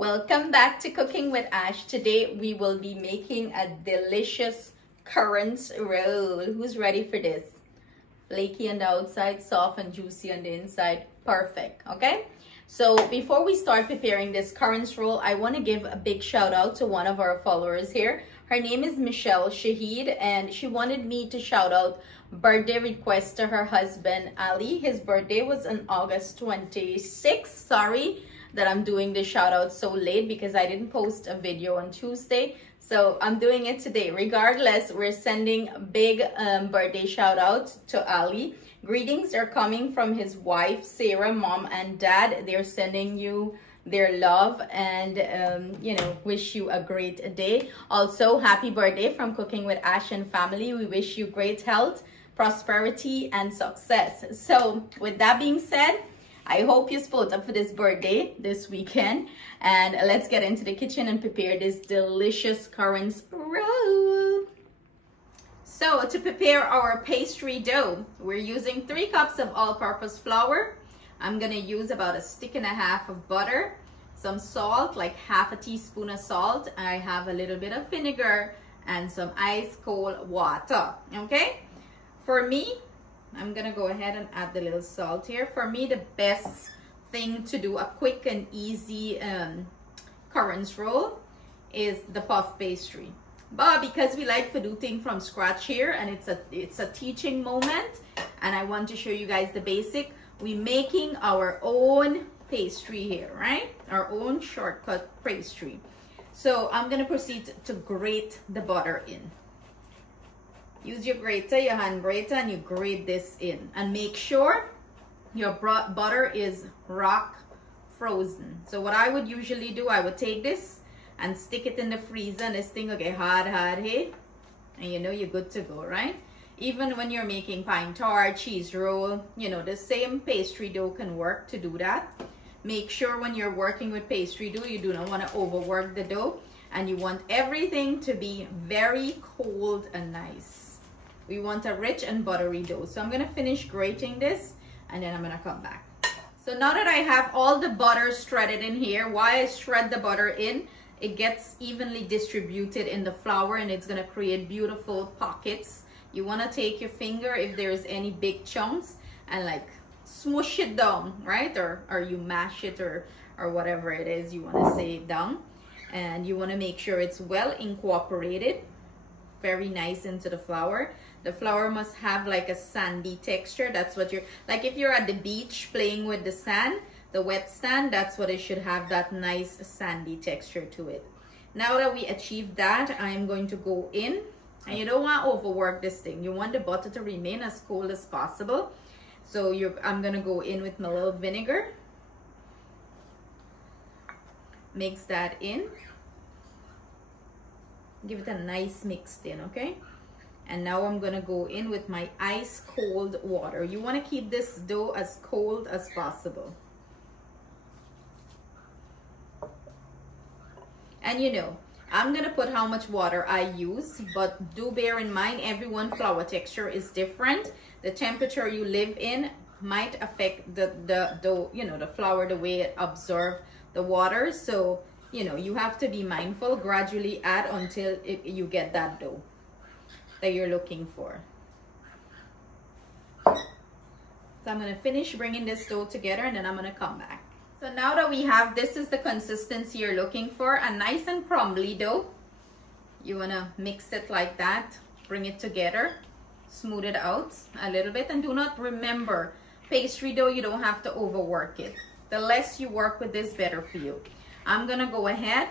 Welcome back to Cooking with Ash. Today we will be making a delicious currants roll. Who's ready for this? Flaky on the outside, soft and juicy on the inside. Perfect, okay? So before we start preparing this currants roll, I want to give a big shout out to one of our followers here. Her name is Michelle Shahid, and she wanted me to shout out birthday request to her husband Ali. His birthday was on August 26th. Sorry that I'm doing this shout out so late because I didn't post a video on Tuesday, so I'm doing it today. Regardless, we're sending a big birthday shout out to Ali. Greetings are coming from his wife Sarah, mom and dad. They're sending you their love and you know, wish you a great day. Also, happy birthday from Cooking with Ash and family. We wish you great health, prosperity and success. So with that being said, I hope you split up for this birthday this weekend, and let's get into the kitchen and prepare this delicious currants roll. So to prepare our pastry dough, we're using 3 cups of all-purpose flour. I'm gonna use about 1.5 sticks of butter, some salt, like half a teaspoon of salt. I have a little bit of vinegar and some ice cold water. Okay, for me, I'm gonna go ahead and add the little salt here. For me, the best thing to do a quick and easy currants roll is the puff pastry. But because we like to do things from scratch here, and it's a teaching moment, and I want to show you guys the basic, we're making our own pastry here, right? Our own shortcut pastry. So I'm gonna proceed to grate the butter in. Use your grater, your hand grater, and you grate this in. And make sure your butter is rock frozen. So what I would usually do, I would take this and stick it in the freezer, and this thing will get hard, hey? And you know you're good to go, right? Even when you're making pine tart, cheese roll, you know, the same pastry dough can work to do that. Make sure when you're working with pastry dough, you do not want to overwork the dough, and you want everything to be very cold and nice. We want a rich and buttery dough. So I'm gonna finish grating this, and then I'm gonna come back. So now that I have all the butter shredded in here, why I shred the butter in, it gets evenly distributed in the flour, and it's gonna create beautiful pockets. You wanna take your finger if there's any big chunks and like smoosh it down, right? Or you mash it or whatever it is you wanna say down. And you wanna make sure it's well incorporated, very nice into the flour. The flour must have like a sandy texture. That's what you're, like if you're at the beach playing with the sand, the wet sand, that's what it should have, that nice sandy texture to it. Now that we achieved that, I'm going to go in, and you don't want to overwork this thing. You want the butter to remain as cold as possible. So I'm gonna go in with my little vinegar. Mix that in. Give it a nice mixed in, okay? And now I'm gonna go in with my ice cold water. You wanna keep this dough as cold as possible. And you know, I'm gonna put how much water I use, but do bear in mind, everyone's flour texture is different. The temperature you live in might affect the dough, you know, the flour, the way it absorbs the water. So, you know, you have to be mindful, gradually add until you get that dough that you're looking for. So I'm gonna finish bringing this dough together, and then I'm gonna come back. So now that we have, this is the consistency you're looking for, a nice and crumbly dough. You wanna mix it like that, bring it together, smooth it out a little bit, and do not, remember, pastry dough, you don't have to overwork it. The less you work with this, better for you. I'm gonna go ahead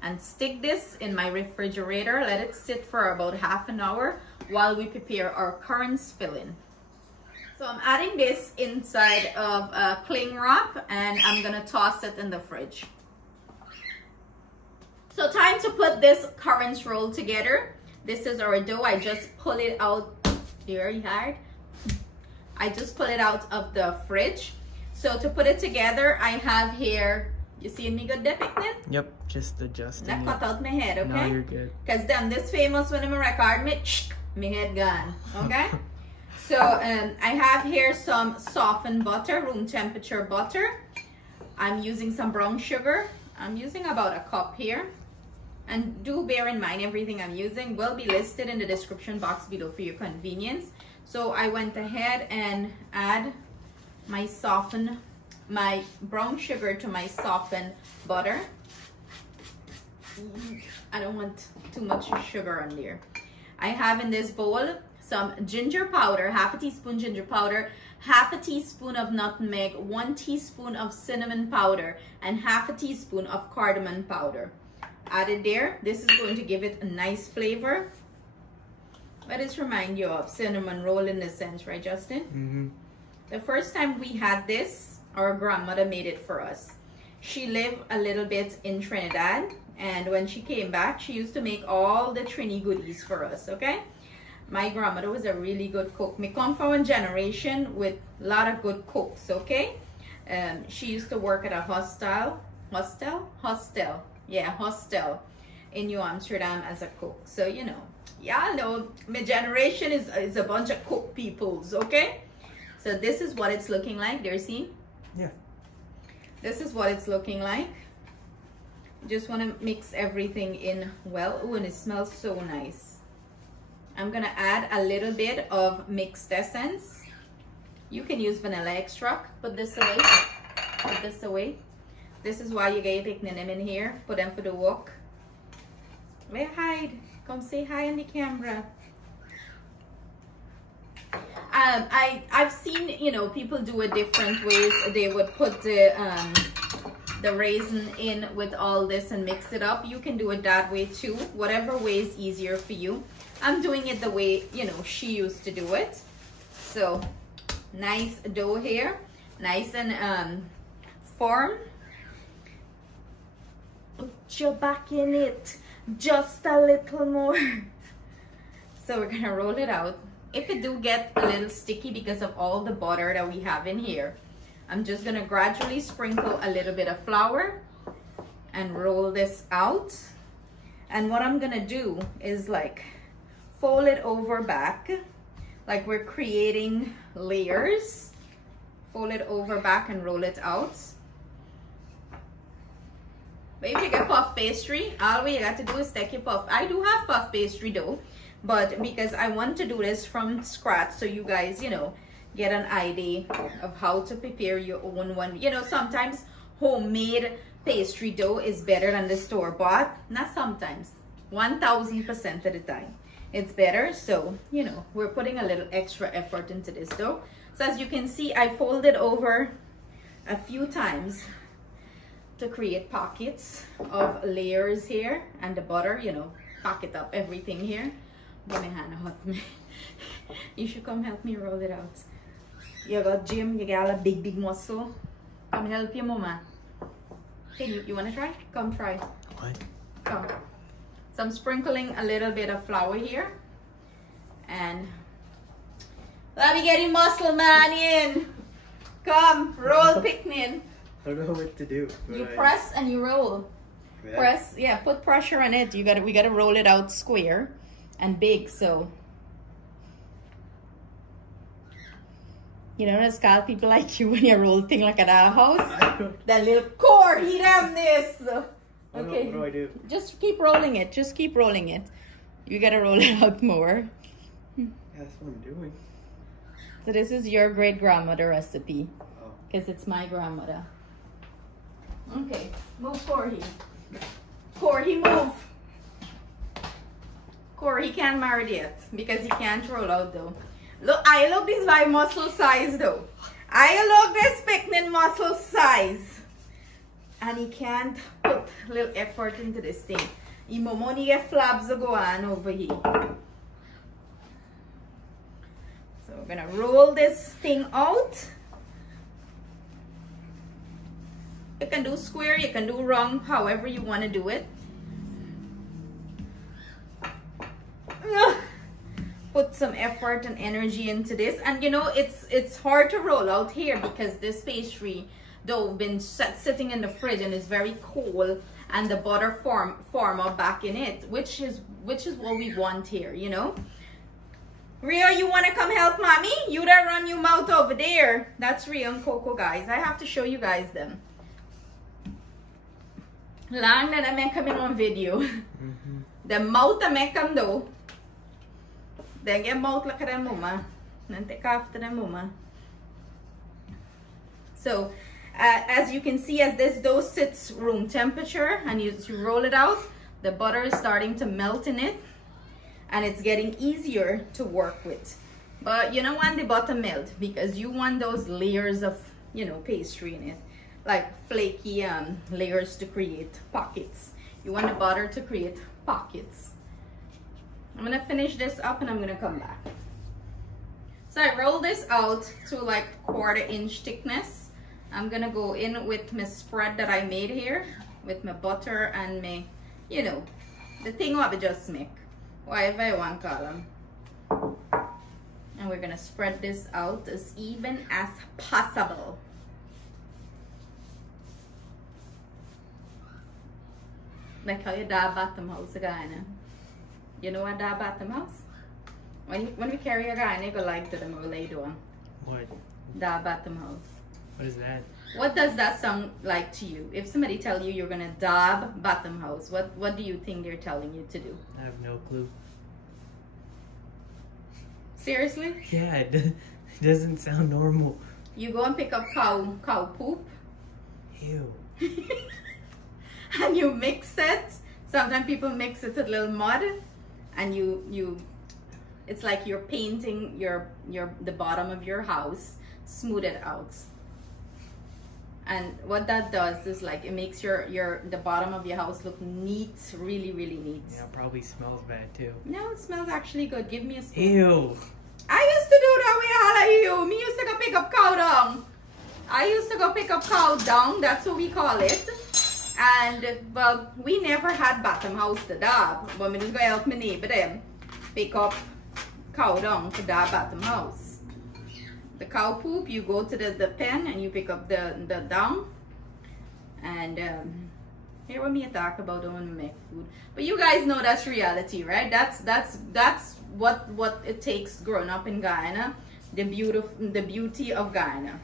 and stick this in my refrigerator, let it sit for about half an hour while we prepare our currants filling. So I'm adding this inside of a cling wrap, and I'm gonna toss it in the fridge. So time to put this currants roll together. This is our dough. I just pull it out, very hard. I just pull it out of the fridge. So to put it together, I have here, you see me good depicting? Yep, just adjusting. That cut out my head, okay? No, you're good. Cause them this famous when I'm a record, me head gone, okay? So I have here some softened butter, room temperature butter. I'm using some brown sugar. I'm using about a cup here. And do bear in mind, everything I'm using will be listed in the description box below for your convenience. So I went ahead and add my brown sugar to my softened butter. I don't want too much sugar on there. I have in this bowl some ginger powder, half a teaspoon ginger powder, half a teaspoon of nutmeg, 1 teaspoon of cinnamon powder, and half a teaspoon of cardamom powder. Added there. This is going to give it a nice flavor. Let us remind you of cinnamon roll in a sense, right, Justin? Mm-hmm. The first time we had this, our grandmother made it for us. She lived a little bit in Trinidad, and when she came back, she used to make all the Trini goodies for us, okay? My grandmother was a really good cook. Me come from a generation with a lot of good cooks, okay? She used to work at a hostel in New Amsterdam as a cook. So, you know, y'all know my generation is a bunch of cook peoples, okay? So this is what it's looking like. There, see? Yeah. This is what it's looking like. Just want to mix everything in well. Ooh, and it smells so nice. I'm gonna add a little bit of mixed essence. You can use vanilla extract. Put this away. Put this away. This is why you get picking them in here. Put them for the walk. Where hide? Come say hi on the camera. I've seen, you know, people do it different ways. They would put the raisin in with all this and mix it up. You can do it that way too. Whatever way is easier for you. I'm doing it the way, you know, she used to do it. So nice dough here, nice and firm. Put your back in it just a little more. So we're gonna roll it out. If it do get a little sticky because of all the butter that we have in here, I'm just gonna gradually sprinkle a little bit of flour and roll this out. And what I'm gonna do is like fold it over back, like we're creating layers. Fold it over back and roll it out. But if you get puff pastry, all you got to do is take your puff. I do have puff pastry dough, but because I want to do this from scratch, so you guys, you know, get an idea of how to prepare your own one. You know, sometimes homemade pastry dough is better than the store-bought. Not sometimes, 1000% of the time. It's better. So, you know, we're putting a little extra effort into this dough. So as you can see, I folded over a few times to create pockets of layers here, and the butter, you know, pocket up everything here. Give me a hand, help me. You should come help me roll it out. You got Jim, you got a big muscle. Come help your mama. Okay, you wanna try? Come try. What? Come. So I'm sprinkling a little bit of flour here. And let me get your muscle man in. Come, roll picnic. I don't know what to do. You press and you roll. Yeah. Press, yeah, put pressure on it. We gotta roll it out square and big. So you know, there's got people like you when you roll thing like at our house. That little core, he damn this. Okay. What do I do? Just keep rolling it. Just keep rolling it. You gotta roll it out more. Yeah, that's what I'm doing. So this is your great grandmother recipe, Oh. because it's my grandmother. Okay, move Corey. Corey, move. Corey can't marry yet because he can't roll out though. Look, I look this by muscle size though. I look this picnic muscle size. And he can't put a little effort into this thing. He money get flaps go on over here. So we're gonna roll this thing out. You can do square, you can do round, however you want to do it. Put some effort and energy into this, and you know it's hard to roll out here because this pastry dough been sitting in the fridge and it's very cold, and the butter form up back in it, which is what we want here, you know. Rio, you want to come help mommy? You that run your mouth over there. That's Rio and Coco, guys. I have to show you guys them. Long that I make come in on video. The mouth I make come though. Then get mouth like that mama. Then take after the mama. So as you can see, as this dough sits room temperature and you roll it out, the butter is starting to melt in it and it's getting easier to work with. But you don't want the butter melt because you want those layers of, you know, pastry in it, like flaky layers to create pockets. You want the butter to create pockets. I'm gonna finish this up and I'm gonna come back. So I roll this out to like 1/4 inch thickness. I'm gonna go in with my spread that I made here with my butter and my, you know, the thing what we just make, whatever I want to call them. And we're gonna spread this out as even as possible. Like how you do bottom house again. You know what that bottom house? When we carry a guy, you go like to them over later on. What? Da bottom house. What is that? What does that sound like to you? If somebody tell you you're gonna dab bottom house, what do you think they're telling you to do? I have no clue. Seriously? Yeah, it doesn't sound normal. You go and pick up cow poop. Ew. And you mix it. Sometimes people mix it with a little mud, and it's like you're painting the bottom of your house, smooth it out. And what that does is like it makes the bottom of your house look neat, really, really neat. Yeah, it probably smells bad too. No, it smells actually good. Give me a spoon. Ew. I used to do that way all of you. Me used to go pick up cow dung. I used to go pick up cow dung. That's what we call it. And well, we never had bottom house to dab. But me just go help my neighbor them pick up cow dung to dab bottom house. The cow poop, you go to the pen and you pick up the dung. And here what me talk about when we make food. But you guys know that's reality, right? That's what it takes growing up in Guyana. The beauty of Guyana.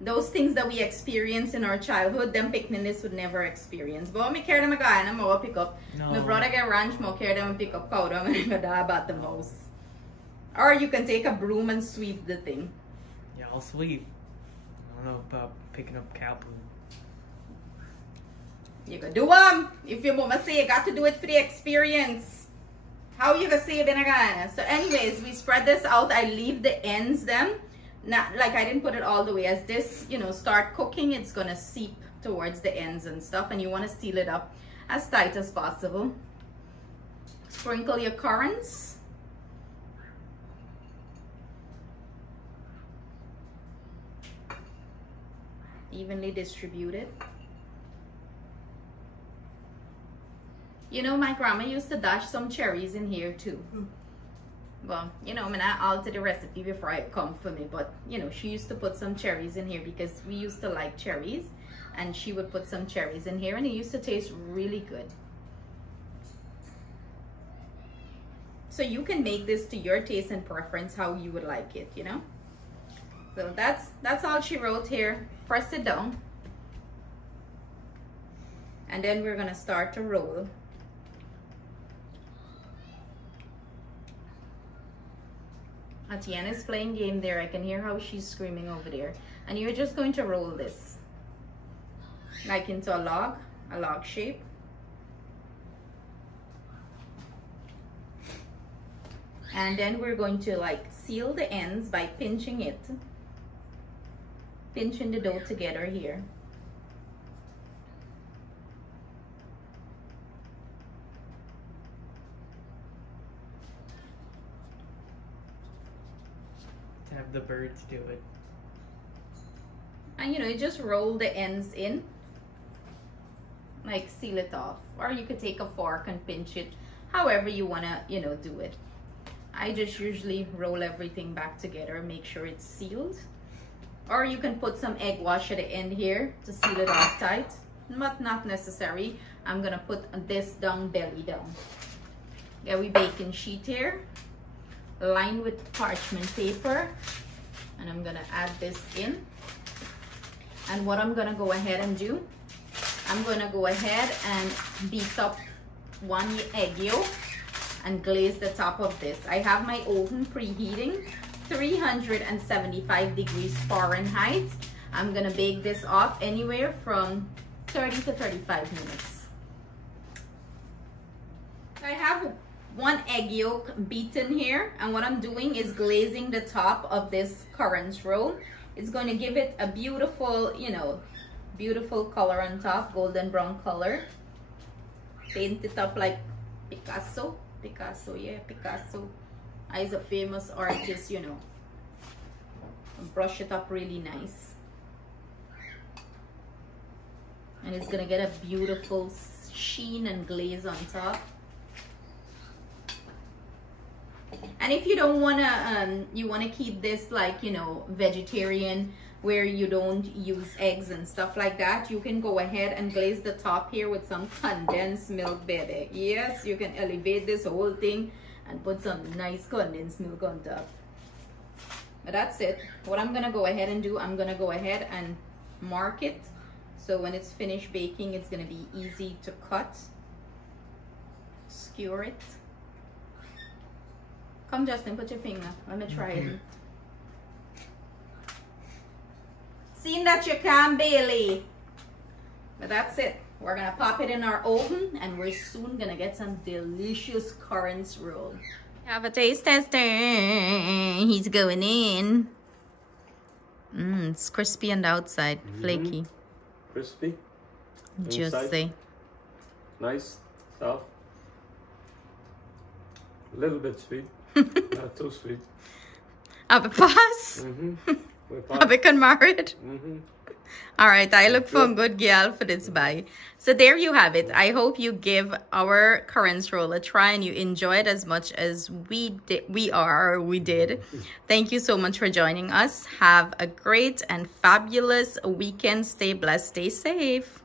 Those things that we experience in our childhood, them picnics would never experience. But when me carry them a Guyana, I will pick up. No. My brother get ranch, I carry them and pick up cow dung and go down bottom house. Or you can take a broom and sweep the thing. Yeah, I'll sweep. I don't know about picking up cow poop. You can do if your mama say you got to do it for the experience. How you gonna save in a Guyana? So anyways, we spread this out. I leave the ends them. Not like I didn't put it all the way. As this, you know, start cooking, it's gonna seep towards the ends and stuff, and you want to seal it up as tight as possible. Sprinkle your currants. Evenly distributed. You know, my grandma used to dash some cherries in here too. Well, you know, I mean, I altered the recipe before it come for me, but you know, she used to put some cherries in here because we used to like cherries, and she would put some cherries in here and it used to taste really good. So you can make this to your taste and preference, how you would like it, you know. So that's all she wrote here. Press it down. And then we're gonna start to roll. Atiana is playing game there. I can hear how she's screaming over there. And you're just going to roll this like into a log shape. And then we're going to like seal the ends by pinching it. Pinching the dough together here. Have the birds do it. And you know, you just roll the ends in, like seal it off, or you could take a fork and pinch it however you want to, you know, do it. I just usually roll everything back together, make sure it's sealed. Or you can put some egg wash at the end here to seal it off tight, but not necessary. I'm gonna put this down, belly down. Got we baking sheet here, lined with parchment paper, and I'm gonna add this in. And what I'm gonna go ahead and do, I'm gonna go ahead and beat up 1 egg yolk and glaze the top of this. I have my oven preheating 375 degrees Fahrenheit. I'm gonna bake this off anywhere from 30 to 35 minutes. I have 1 egg yolk beaten here, and what I'm doing is glazing the top of this currants roll. It's going to give it a beautiful, you know, beautiful color on top, golden brown color. Paint it up like Picasso. Picasso, yeah, Picasso. He's a famous artist, you know. Brush it up really nice. And it's gonna get a beautiful sheen and glaze on top. And if you don't wanna, you wanna keep this like, you know, vegetarian, where you don't use eggs and stuff like that, you can go ahead and glaze the top here with some condensed milk, baby. Yes, you can elevate this whole thing and put some nice condensed milk on top. But that's it. What I'm gonna go ahead and do, I'm gonna go ahead and mark it, so when it's finished baking, it's gonna be easy to cut. Skewer it. Come, Justin, put your finger. Let me try it. Seen that you can, Bailey. But that's it. We're gonna pop it in our oven, and we're soon gonna get some delicious currants roll. Have a taste tester. He's going in. It's crispy on the outside, flaky. Crispy. Juicy. Nice, soft. A little bit sweet. Not too sweet. Have a pass. Have a married. All right, I look for a good girl for this buy. So there you have it. I hope you give our currants roll a try and you enjoy it as much as we did. Thank you so much for joining us. Have a great and fabulous weekend. Stay blessed, stay safe.